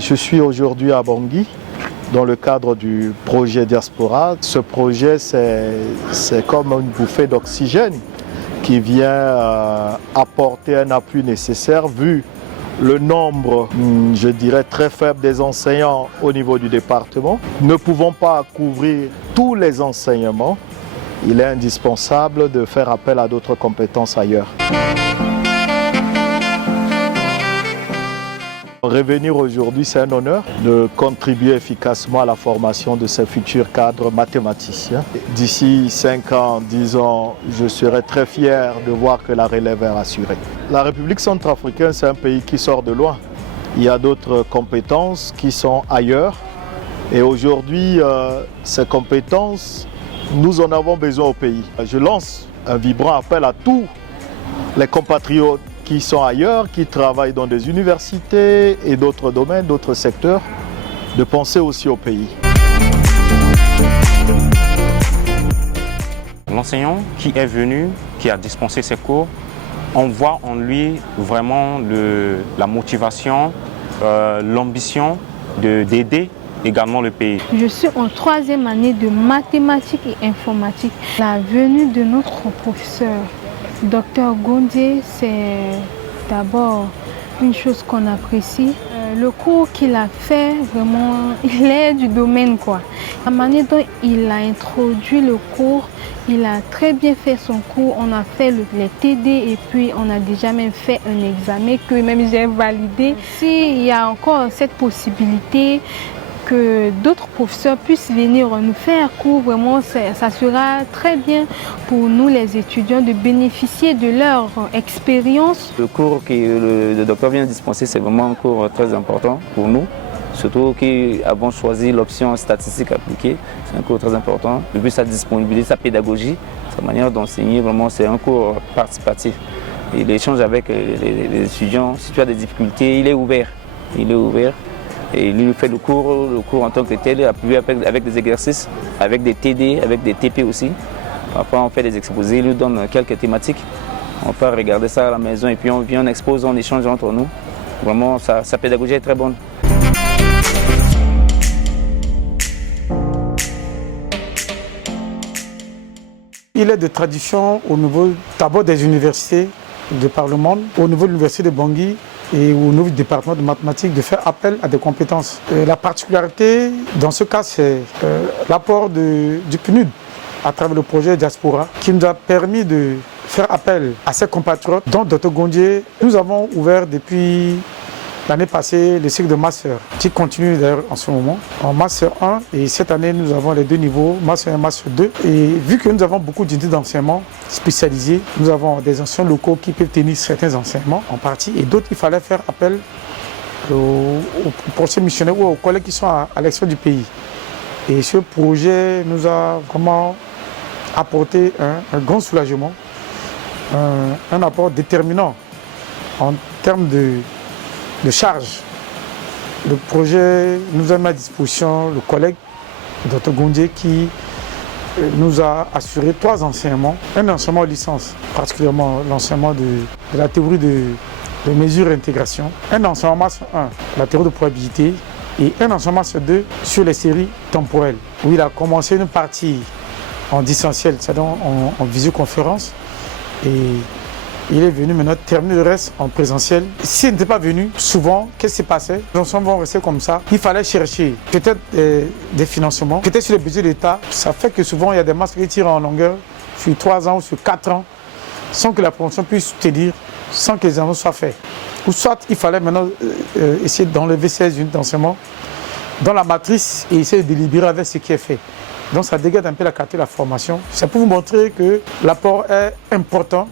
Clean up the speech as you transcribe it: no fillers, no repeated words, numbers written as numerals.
Je suis aujourd'hui à Bangui dans le cadre du projet Diaspora. Ce projet, c'est comme une bouffée d'oxygène qui vient apporter un appui nécessaire vu le nombre, je dirais, très faible des enseignants au niveau du département. Ne pouvons pas couvrir tous les enseignements. Il est indispensable de faire appel à d'autres compétences ailleurs. Revenir aujourd'hui, c'est un honneur de contribuer efficacement à la formation de ces futurs cadres mathématiciens. D'ici 5 ans, 10 ans, je serai très fier de voir que la relève est assurée. La République centrafricaine, c'est un pays qui sort de loin. Il y a d'autres compétences qui sont ailleurs. Et aujourd'hui, ces compétences, nous en avons besoin au pays. Je lance un vibrant appel à tous les compatriotes qui sont ailleurs, qui travaillent dans des universités et d'autres domaines, d'autres secteurs, de penser aussi au pays. L'enseignant qui est venu, qui a dispensé ses cours, on voit en lui vraiment la motivation, l'ambition d'aider également le pays. Je suis en 3e année de mathématiques et informatique. La venue de notre professeur, Dr Gondier, c'est d'abord une chose qu'on apprécie. Le cours qu'il a fait, vraiment, il est du domaine, quoi. La manière dont il a introduit le cours, il a très bien fait son cours. On a fait les TD et puis on a déjà même fait un examen que même j'ai validé. S'il y a encore cette possibilité que d'autres professeurs puissent venir nous faire cours, vraiment ça sera très bien pour nous les étudiants de bénéficier de leur expérience. Le cours que le docteur vient dispenser, c'est vraiment un cours très important pour nous, surtout qu'avons choisi l'option statistique appliquée, c'est un cours très important. Depuis sa disponibilité, sa pédagogie, sa manière d'enseigner, vraiment c'est un cours participatif. Et l'échange avec les étudiants, si tu as des difficultés, il est ouvert. Et lui fait le cours en tant que tel, appuyé avec des exercices, avec des TD, avec des TP aussi. Parfois on fait des exposés, il nous donne quelques thématiques. On peut regarder ça à la maison et puis on vient, on expose, on échange entre nous. Vraiment, sa pédagogie est très bonne. Il est de tradition au niveau d'abord des universités de par le monde, au niveau de l'université de Bangui, et au niveau du département de mathématiques de faire appel à des compétences. La particularité dans ce cas, c'est l'apport du PNUD à travers le projet Diaspora qui nous a permis de faire appel à ses compatriotes, dont Dr Gondier. Nous avons ouvert depuis l'année passée le cycle de master qui continue d'ailleurs en ce moment en master 1 et cette année nous avons les 2 niveaux, master 1 et master 2. Et vu que nous avons beaucoup d'unités d'enseignement spécialisées, nous avons des enseignants locaux qui peuvent tenir certains enseignements en partie et d'autres il fallait faire appel aux professeurs missionnaires ou aux collègues qui sont à l'extérieur du pays. Et ce projet nous a vraiment apporté un grand soulagement, un apport déterminant en termes de charge. Le projet nous a mis à disposition le collègue Dr Gondier qui nous a assuré 3 enseignements. Un enseignement en licence, particulièrement l'enseignement de la théorie de mesure et intégration. Un enseignement master 1, la théorie de probabilité. Et un enseignement master 2 sur les séries temporelles, où il a commencé une partie en distanciel, c'est-à-dire en visioconférence. Et il est venu maintenant terminer le reste en présentiel. S'il n'était pas venu, souvent, qu'est-ce qui s'est passé? Les enfants vont rester comme ça. Il fallait chercher peut-être des financements, peut-être sur le budget de l'État. Ça fait que souvent, il y a des masters qui tirent en longueur sur 3 ans ou sur 4 ans, sans que la promotion puisse tenir, sans que les examens soient faits. Ou soit, il fallait maintenant essayer d'enlever 16 unités d'enseignement dans la matrice et essayer de délibérer avec ce qui est fait. Donc ça dégage un peu la qualité de la formation. C'est pour vous montrer que l'apport est important.